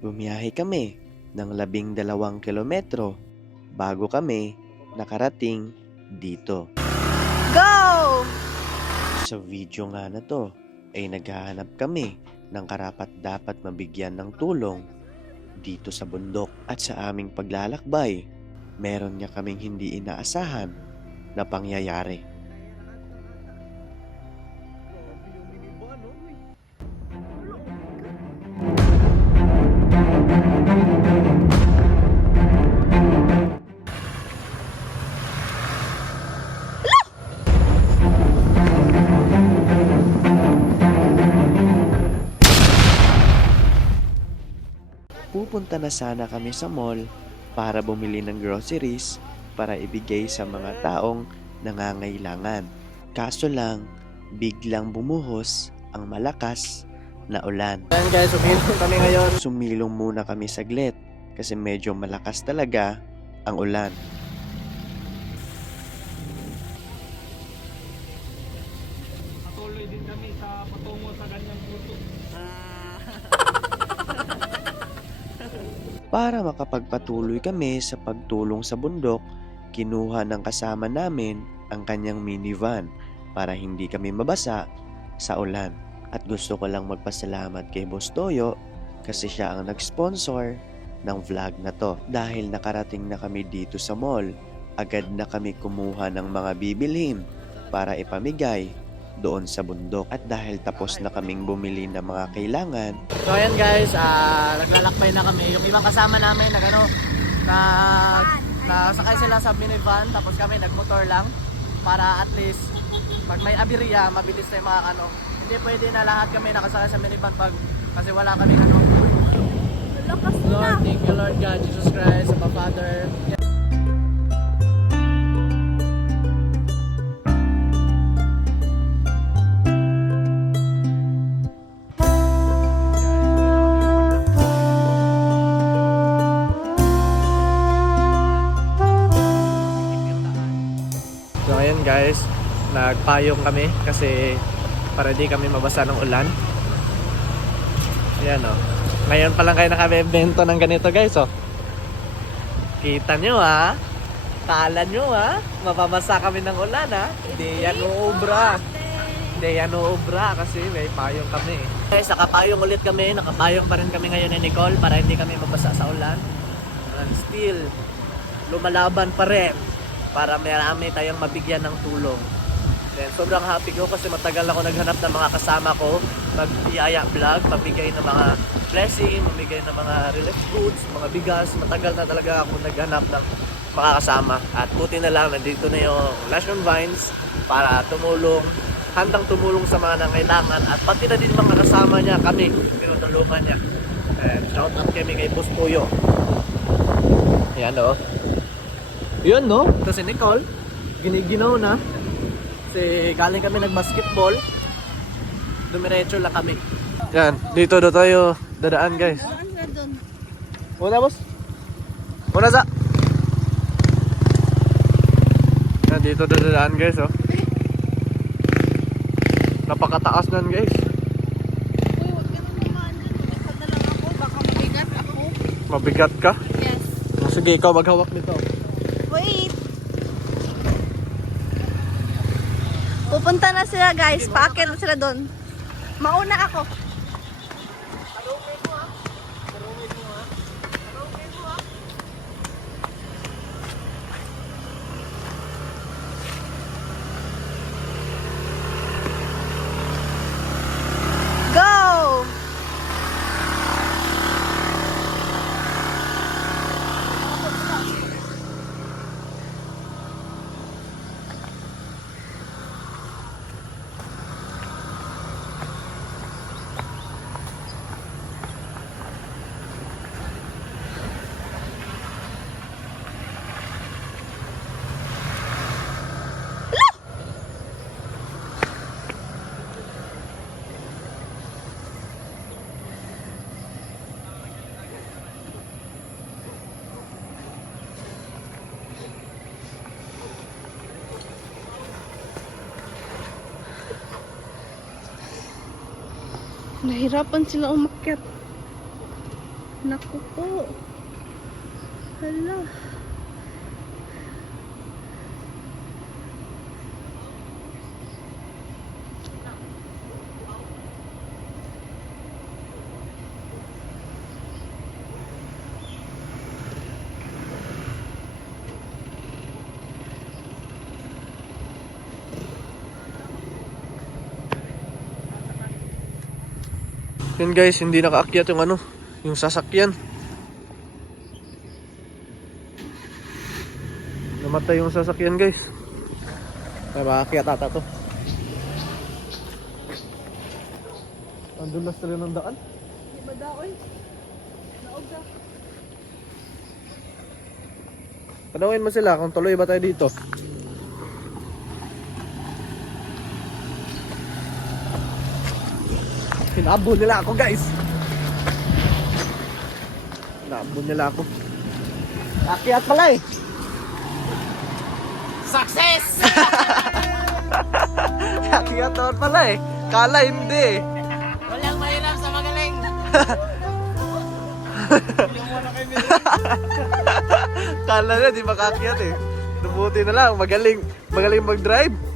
Bumiyahe kami ng labing dalawang kilometro bago kami nakarating dito. Go! Sa video nga na to ay naghahanap kami ng karapat dapat mabigyan ng tulong dito sa bundok at sa aming paglalakbay meron niya kaming hindi inaasahan na pangyayari. Pupunta na sana kami sa mall para bumili ng groceries para ibigay sa mga taong nangangailangan. Kaso lang, biglang bumuhos ang malakas na ulan. Ayan guys, umilong kami ngayon. Sumilong muna kami saglit kasi medyo malakas talaga ang ulan. Para makapagpatuloy kami sa pagtulong sa bundok, kinuha ng kasama namin ang kanyang minivan para hindi kami mabasa sa ulan. At gusto ko lang magpasalamat kay Boss Toyo kasi siya ang nag-sponsor ng vlog na to. Dahil nakarating na kami dito sa mall, agad na kami kumuha ng mga bibilhin para ipamigay doon sa bundok. At dahil tapos na kaming bumili ng mga kailangan, So ayan guys, ah naglalakbay na kami. Yung ibang kasama namin, nag ano, nag, nasakay sila sa minivan, tapos kami nagmotor lang para at least pag may abirya, mabilis tayo mga ano. Hindi pwede na lahat kami nakasakay sa minivan pag kasi wala kami ano. Na. Lord, thank you Lord God, Jesus Christ, Abba Father. Guys, nagpayong kami kasi para di kami mabasa ng ulan. Ayan o. Ngayon pa lang kayo nakabebento ng ganito guys oh. Kita nyo ha. Kala nyo ha. Mababasa kami ng ulan ha. Hindi yan uubra. Hindi yan uubra kasi may payong kami. Guys, nakapayong ulit kami. Nakapayong pa rin kami ngayon ni Nicole para hindi kami mabasa sa ulan. And still, lumalaban pa rin para marami tayong mabigyan ng tulong. Then, sobrang happy ko kasi matagal ako naghanap ng mga kasama ko mag-iaya vlog, magbigay ng mga blessing, mamigay ng mga relief goods, mga bigas. Matagal na talaga ako naghanap ng mga kasama. At buti na lang, nandito na yung Lashon Vines para tumulong, handang tumulong sa mga nangailangan. At pati na din mga kasama niya, kami, tinutulungan niya. And shout out kami kay Boss Puyo. Yan o. Yun no, ito si Nicole. Giniginaw na. Kasi galing kami nag-basketball. Dumiretso lang kami. Yan, dito daw tayo dadaan guys. Una boss? Una sa? Yan, dito daw dadaan guys oh. Napakataas nan guys. Mabigat ka. Yes. Sige, ikaw maghawak nito. Pupunta na sila guys. Paakit na sila doon. Mauna ako. Go! Nahirapan sila umakyat. Naku po. Hala. Yun guys, hindi nakaakyat yung ano, yung sasakyan. Namatay yung sasakyan guys. Ay, makaakyat ata to. Ang dulas talaga ng daan. Di ba daw eh? Naog na. Panawin mo sila kung tuloy ba tayo dito. Hinabol nila ako guys. Hinabol nila ako. Akyat pala eh. Success! Akyat naman pala eh. Kala hindi eh. Walang mahirap sa magaling. Kala na di makakyat eh. Nabuti na lang. Magaling. Magaling mag-drive.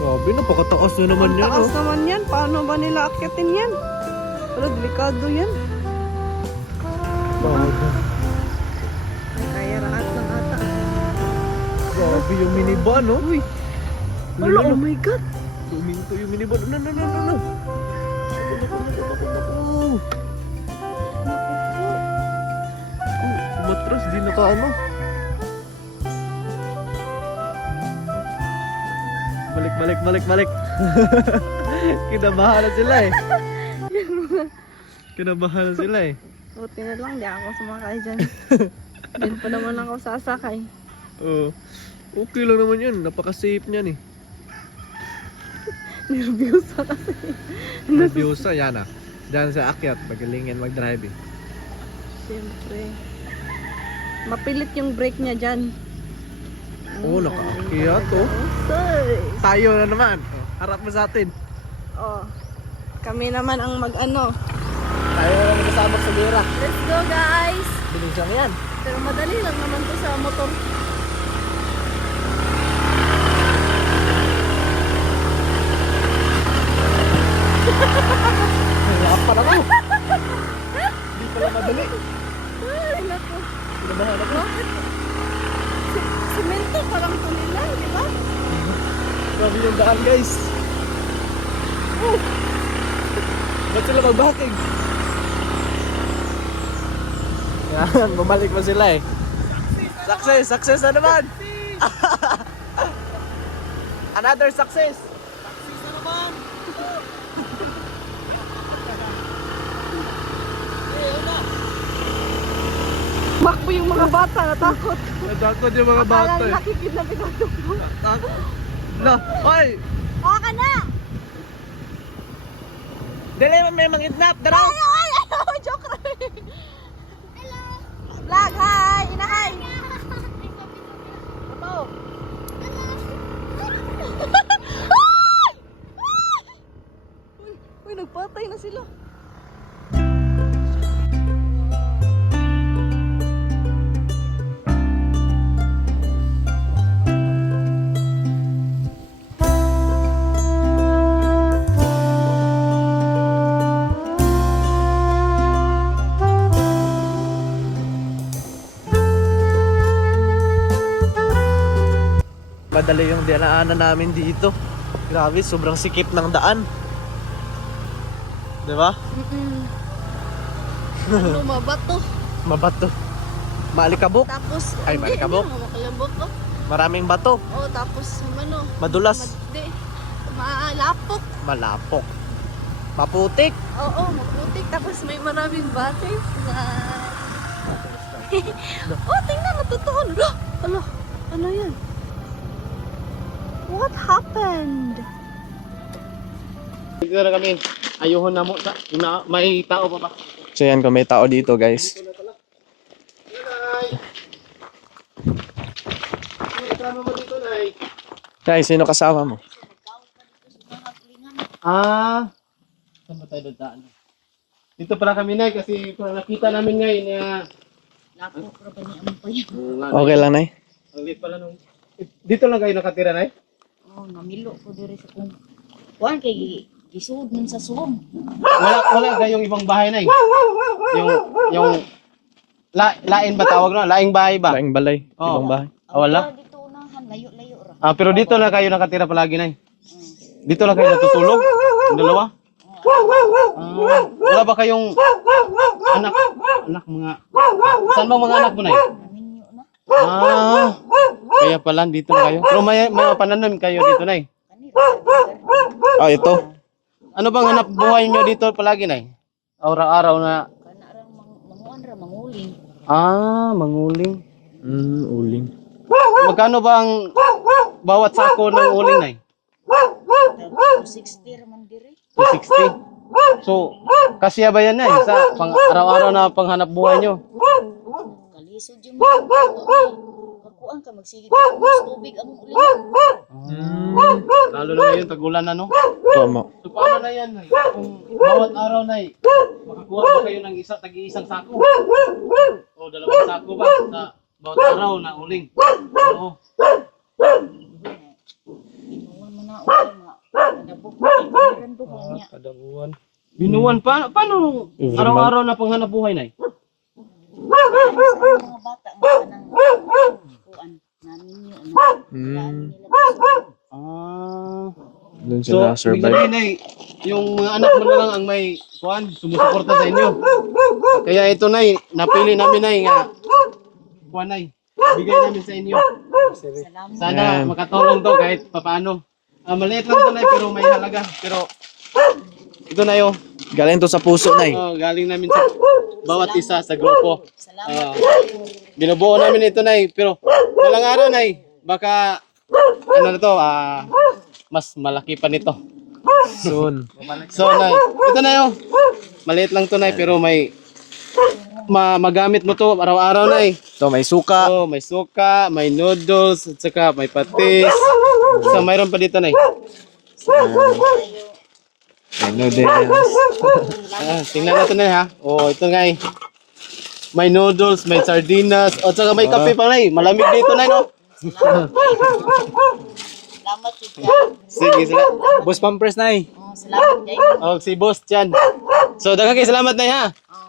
Grabe na. Pakataas na naman yan. Taas Oh. naman yan. Paano ba nila akyatin yan? Pero delikado yan. Ay, kaya rahat ng ata. Grabe yung minivan no. Uy. Wala, oh my God. Luminto yung minivan. No, no, no, no, no. Oh. Umatras, di naka ano. Balik, balik, balik, balik. Kinabahan na sila eh. Kinabahan na sila eh. Buti na lang, di ako sumakay dyan. Diyan pa naman ako sasakay. Oo. okay lang naman yun. Napaka-safe niyan eh. Nervyosa kasi. Nervyosa, yan ah. Diyan sa akyat, magalingin mag-drive eh. Siyempre. Mapilit yung brake niya dyan. Oo, nakaakyat oh. Tayo na naman. Oh, harap mo sa atin. Oh. Kami naman ang mag-ano. Tayo na naman kasama sa lira. Let's go guys! Bilis lang yan. Pero madali lang naman to sa motor. Lapan ako. Hindi pala madali. Ay, naku. Kinabahan ako. Bakit? Simento parang tulilan, di ba? Grabe yung daan guys. Oh. Ba't sila magbaking? Yan, bumalik pa sila eh. Success! Success na naman! Another success! Makbo yung mga bata, natakot. Natakot yung mga bata Akala eh. nakikidnap ito. Takot. Na, oy! Oo ka na! Dili may mangidnap, daraw! Ay, ay, ay, joke lang. Hello. Vlog, hi! Inahay! Ano? Ay! Uy, uy, nagpatay na sila. Madali yung dinaanan namin dito. Grabe, sobrang sikip ng daan. 'Di ba? Mm-mm. Ano, mabato. Mabato. Maalikabok. Tapos, Ay, hindi, malikabok. hindi, makalabok ko. Maraming bato. Oh, tapos, ano, Madulas. Hindi. Maalapok. Malapok. Maputik. Oo, maputik. Tapos may maraming battery. oh, tingnan, natutuon. Lo, ano, ano yan? What happened? Dito na kami. Ayuhon na mo. Sa, na, may tao pa ba? So yan, kung may tao dito guys. Reklamo mo dito, Nay. Guys, sino kasama mo? Ah. Saan ba tayo dadaan? Dito pala kami na kasi parang nakita namin ngayon na? Okay lang, Nay. ang lit pala nung dito lang kayo nakatira na eh. Oh, namilo ko diri sa kung... Kuhan kay gisud nun sa suwom. Wala wala kayong ibang bahay na eh. Yung yung la, lain ba tawag no? Laing bahay ba? Laing balay. Oo. Ibang bahay. Ah, wala? Ang Dito unahan, layo-layo ra. Ah, pero dito na kayo nakatira palagi na eh. Dito lang kayo natutulog? Yung dalawa? Ah, wala ba kayong anak? Anak mga... Saan bang mga anak mo na eh? Na. Ah, kaya pala dito na kayo. Pero may, may pananim kayo dito na eh. Kanira. Oh, ito. Ano bang hanap buhay nyo dito palagi na eh? Araw-araw na... Manguan ra manguling. Ah, manguling. Mm, uling. Magkano ba ang bawat sako ng uling na eh? 260 ra man diri. 260. So, kasya ba yan na eh? Sa pang araw-araw na panghanap buhay nyo? Kalisod yung mga kakuan ka magsige ka mas tubig ang uling. Lalo na ngayon, tagulan na no? Tama. So, paano na yan? eh? Kung bawat araw na makakuha ba kayo ng isa, tagi-isang sako? O dalawang sako ba sa bawat araw na uling? Oo. Inuwan man na uling nga. Kadabok ko niya. Binuwan pa? Paano nung Every araw-araw na panghanap buhay na? Sa mga bata nga kanang na. Mm, nila sa suwom. Ah. doon So, sila ibig survive. sabihin ay, yung mga anak mo na lang ang may kuan, sumusuporta sa inyo. Kaya ito na napili namin na nga kuan ay bigay namin sa inyo. Salamat. Sana Yan. makatulong to kahit papaano. Ah, maliit lang to na pero may halaga. Pero ito na yun. Galing to sa puso, Nay. Oh, galing namin sa bawat isa sa grupo. Salamat. Ah, binubuo namin ito na pero walang araw na baka ano na to, ah, mas malaki pa nito. Soon. So, na, ito na yun. Maliit lang to na pero may ma magamit mo to araw-araw na So, may suka. Oh, may suka, may noodles, at saka may patis. So, mayroon pa dito na May noodles. Ah, tingnan natin na ha. Oh, ito nga eh. May noodles, may sardinas, at saka may kape pa na eh. Malamig dito na no. Salamat Tita. Sige, sila. Boss Pampers, Nay. Oh, salamat kay. Oh, si boss Chan. So, daghang kay salamat na ha.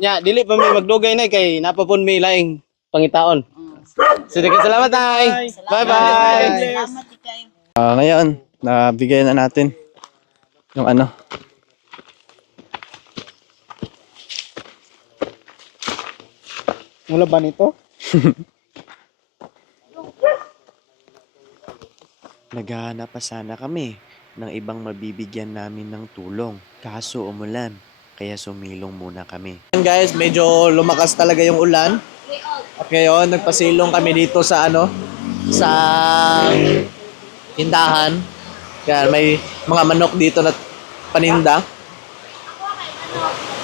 Nya, dili pa may magdugay na kay napapun may laing pangitaon. So, daghang salamat na. Bye-bye. Salamat kay. Ah, ngayon, nabigay na natin yung ano. Mula ba nito? Naghahanap pa sana kami ng ibang mabibigyan namin ng tulong. Kaso umulan, kaya sumilong muna kami. Guys, medyo lumakas talaga yung ulan. At ngayon, nagpasilong kami dito sa ano, sa tindahan. Yan, may mga manok dito na paninda.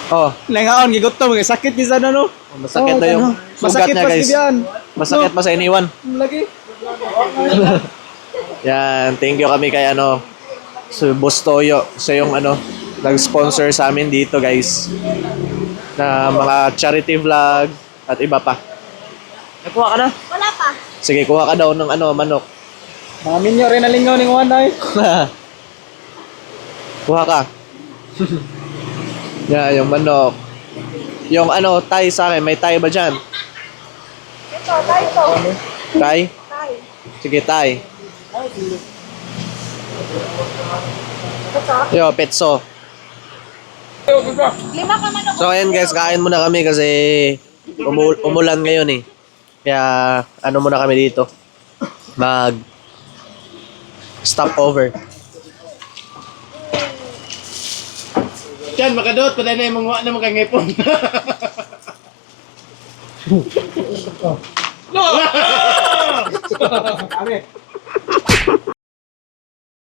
Oh, Langaon, gigutom. Sakit di sana no? masakit na yung sugat Masakit niya guys. Masakit pa sa iniwan. Lagi. Yan, thank you kami kay ano, si Boss Toyo. Siya yung ano, nag-sponsor sa amin dito guys. Na mga charity vlog at iba pa. Nakuha ka na? Wala pa. Sige, kuha ka daw ng ano, manok. Mga minyo rin na lingaw ning one ay. kuha ka. Yan, yung manok. Yung ano, tay sa akin. May tay ba dyan? Ito, tayo ito. Tay? Tayo. Sige, tay. Yo, petso. Lima ka man So ayun guys, kain muna kami kasi umu- umulan ngayon eh. Kaya ano muna kami dito. Mag stop over. Chan, makadot. Pwede na yung mga na makangipon.